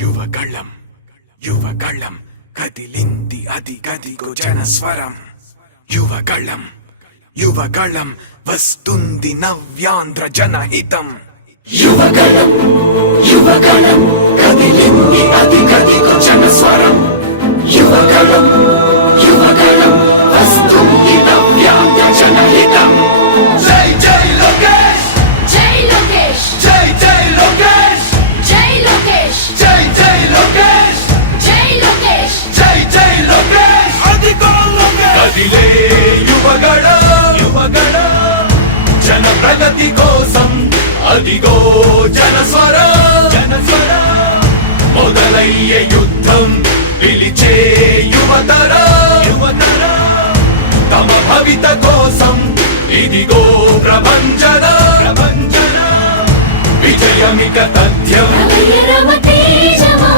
యువగళం యువగళం కదిలింది అది గదిగో జనస్వరం. యువగళం యువగళం వస్తుంది నవ్యాంధ్ర జనహితం. యువగళం యువగళం కదిలింది అది గదిగో జనస్వరం. యువగళం యువగళం వస్తుంది నవ్యాంధ్ర జనహితం. జై జై లోకేష్ జై లోకేష్ జై జై లోకేష్ జై లోకేష్ జై జై లోకేష్ జై లోకేష్ జై జై లోకేష్ అదిగో లోకేష్. కదిలే యువగళం యువగళం జన ప్రగతి కోసం అదిగో జనస్వరం. జనస్వరం మొదలయ్యే యుద్ధం పిలిచే యువతరం. యువతరం తమ భవిత కోసం ఇదిగో ప్రభంజనం. ప్రభంజనం విజయమిక తథ్యం. రమయ రమ తేజమా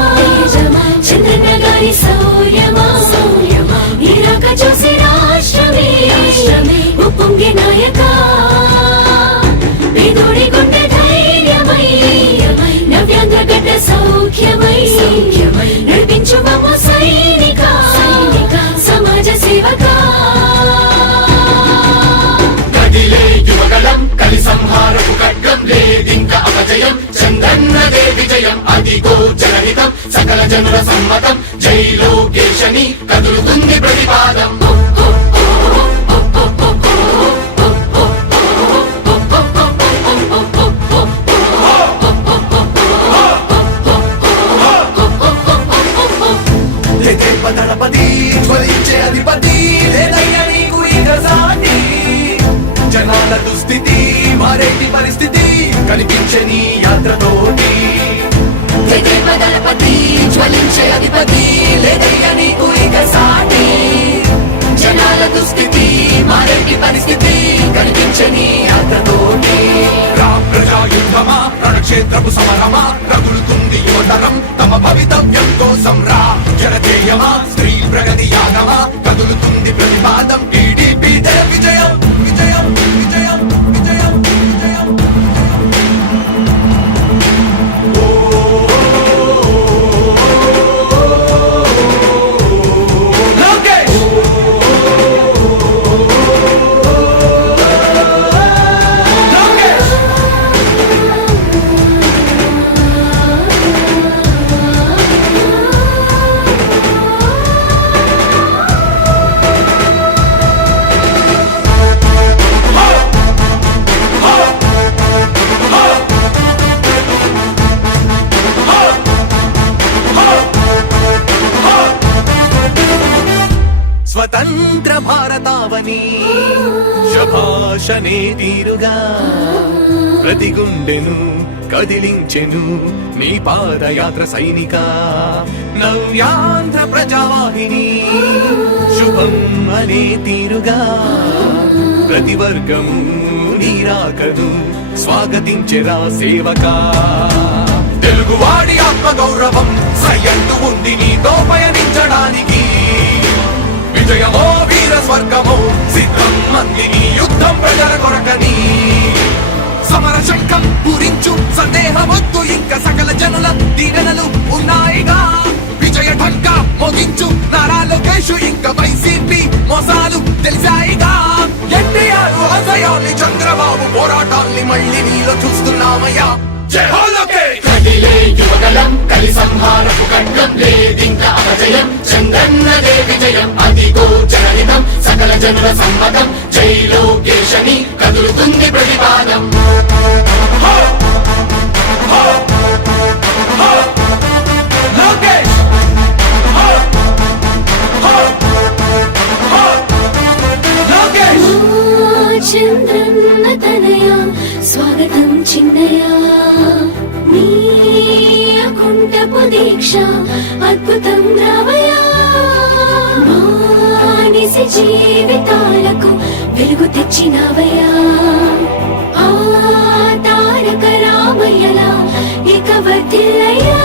చంద్రన్న గారి శౌర్యమా నీరాక చూసి రాష్ట్రమే ఉప్పొంగే నాయక పేదోడి గుండె ధైర్యమై నవ్యాంధ్ర గడ్డ సౌఖ్యమై నడిపించు మమ్మ సైనిక సమాజ సేవక. కదిలే యువగళం కలి సంహారపు ఖడ్గం లేదింక అపజయం. చంద్రన్నదే విజయం అదిగో జనహితం సకల జనుల సమ్మతం. జై లోకేశని కదులుతుంది ప్రతిపాదం. దళపతి జ్వలించే అధిపతి లేదయ్య నీకు ఇక సాటి. జనాల దుస్థితి మారేటి పరిస్థితి కనిపించే నీ యాత్రతోటి. దళపతి జ్వలించే అధిపతి లేదయ్య నీకు ఇక సాటి. జనాల దుస్థితి మారేటి పరిస్థితి కనిపించే నీ యాత్రతోటి. ప్రజాయుద్ధమా రణక్షేత్రపు సమరమా రగులుతుంది యువతరం తమ భవితవ్యం కోసం. రా జనజేయమా స్త్రీ ప్రగతి యానమా కదులుతుంది ప్రతిపాదం. టీడీపీ జయ విజయం విజయం విజయం విజయం విజయం. లోకేష్ స్వతంత్ర భారతావని శభాషనే తీరుగా ప్రతి గుండెను కదిలించెను నీ పాదయాత్ర సైనిక. నవ్యాంధ్ర ప్రజావాహిని శుభం అనే తీరుగా ప్రతి వర్గము నీరాకను స్వాగతించెరా సేవకా. తెలుగువాడి ఆత్మగౌరవం సయ్యంటూ ఉంది నీతో పయనించడానికి. విజయమో వీర స్వర్గమో సిద్ధం మందిని యుద్ధం ప్రజల కొరకని. సమర శంఖం పూరించు సందేహమొద్దు ఇంక సకల జనుల దీవెనలు ఉన్నాయిగా. విజయ ఢంకా మోగించు నారా లోకేష్ ఇంక వైసీపీ మోసాలు తెలిసాయిగా. ఎన్టీఆర్ ఆశయాల్ని చంద్రబాబు పోరాటాల్ని మళ్ళీ నీలో చూస్తున్నామయ్యా. జై హో లోకేష్. కదిలే యువగళం కలి సంహారపు ఖడ్గం లేదింక అపజయం. చంద్రన్నదే విజయం అదిగో జనహితం సకల జనుల సమ్మతం. జై లోకేశని కదులుతుంది ప్రతిపాదం. లోకేష్ లోకేష్ చంద్రన్న తనయ స్వాగతం చిన్నయ నీ అకుంఠపు దీక్ష అద్భుతం రావయ. మానిసి జీవితాలకు వెలుగు తెచ్చినవయ్యా. ఆ తారక రామయ్యలా ఇక వర్ధిల్లయ్యా.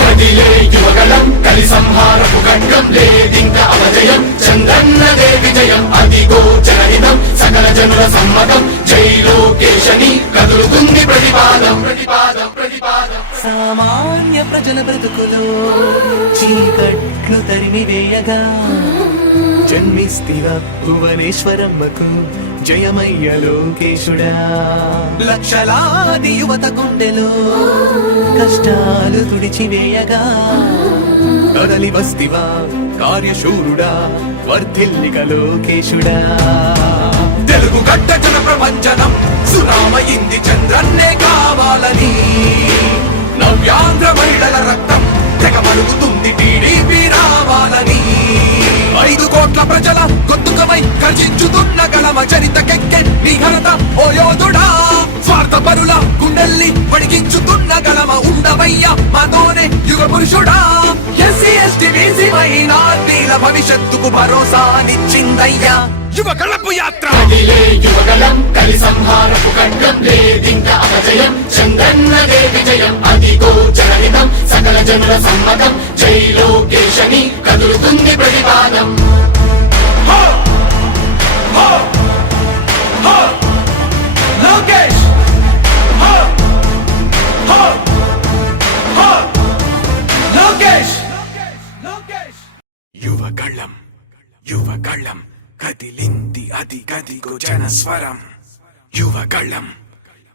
కదిలే యువగళం కలి సంహారపు ఖడ్గం లేదింక అపజయం. చంద్రన్నదే విజయం అదిగో జనహితం సకల జనుల సమ్మతం. జై లోకేశని కదులుతుంది ప్రతిపాదం. ప్రతిపాదం ప్రతిపాదం. సామాన్య ప్రజల బ్రతుకులో చీకట్లు తరిమి వేయగా జన్మిస్తివా భువనేశ్వరమ్మకు జయమయ్య లోకేశుడా. లక్షలాది యువత గుండెలో కష్టాలు తుడిచివేయగా కదలి వస్తివా కార్యశూరుడా వర్ధిల్లిక లోకేశుడా. తెలుగు గడ్డ జన ప్రపంచనం సునామయింది చంద్రన్నే కావాలని నవ్యాంధ్ర మహిళల రక్తం తెగమరుగుతుంది టీడీపీ రావాలని 5 కోట్ల ప్రజల గొంతుకమై గర్జించుతున్న గలమ చరితకెక్కె నీ ఘనత ఓ యోధుడా. స్వార్థ పరుల గుండెల్ని వణికించుతున్న గలమ ఉండవయ్య మాతోనే యుగ పురుషుడా. ఎస్సీ ఎస్టీ బీసీ మైనార్టీల భవిష్యత్తుకు భరోసానిచ్చిందయ్యా యువ కళపు యాత్ర. కదిలే యువగలం కలి సంహారపు ఖడ్గం లేదింక అపజయం చంద్రన్నదే విజయం అదిగో జనహితం సకల జనుల సమ్మతం జై లోకేశని కదులుతుంది ప్రతిపాదం. హో! హో! హో! లోకేష్! హో! హో! హో! లోకేష్! యువగళం యువగళం కదిలింది అది గదిగో జనస్వరం. యువగళం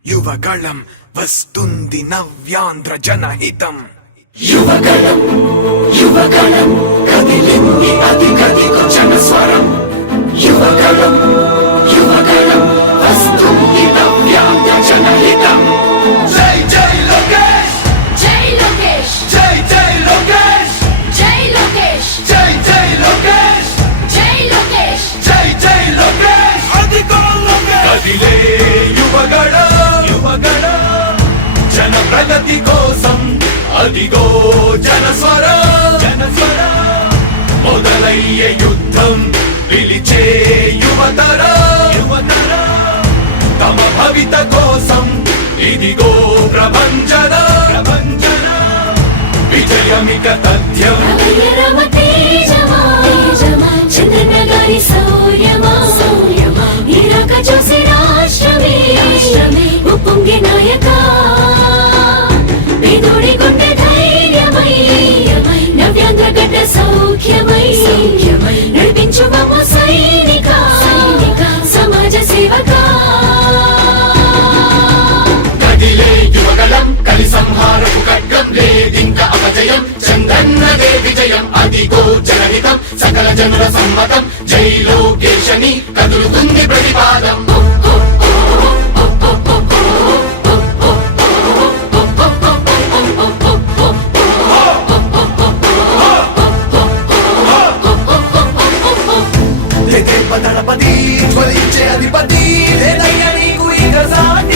యువగళం వస్తుంది నవ్యాంధ్ర జనహితం. యువగలం యువగలం కదిలింది అది గదిగో జనస్వరం. యువగలం యువగలం వస్తుంది నవ్యాంధ్ర జనహితం. జై జై లోకేష్! జై లోకేష్ జై జై లోకేష్! జై లోకేష్ జై జై లోకేష్! జై లోకేష్ జై జై లోకేష్! అదిగో లోకేష్! కదిలే యువగళ యువగళ జన ప్రగతి కోసం అదిగో జనస్వర జనస్వర మొదలయ్యే యుద్ధం పిలిచే యువతర యువతర తమ భవిత కోసం ఇదిగో ప్రభంజన ప్రభంజన విజయమిక తథ్యం. రామ తేజమా చంద్రన్న గారి శౌర్యమా ఇరాక చూసి రాష్ట్రమే ఉప్పొంగే నాయక పేదోడి గుండె ధైర్యమై నవ్యాంధ్ర గడ్డ సౌఖ్యమై నడిపించు మమ్మ సైనిక సమాజ సేవక. కదిలే యువగలం కలి సంహారపు ఖడ్గం లేదింక అపజయం చంద్రన్నదే విజయం అదిగో జనహితం సకల జనుల సమ్మతం జై లోకేశని కదులుతుంది ప్రతిపాదం. దళపతి జ్వలించే అధిపతి లేదయ్య నీకు ఇక సాటి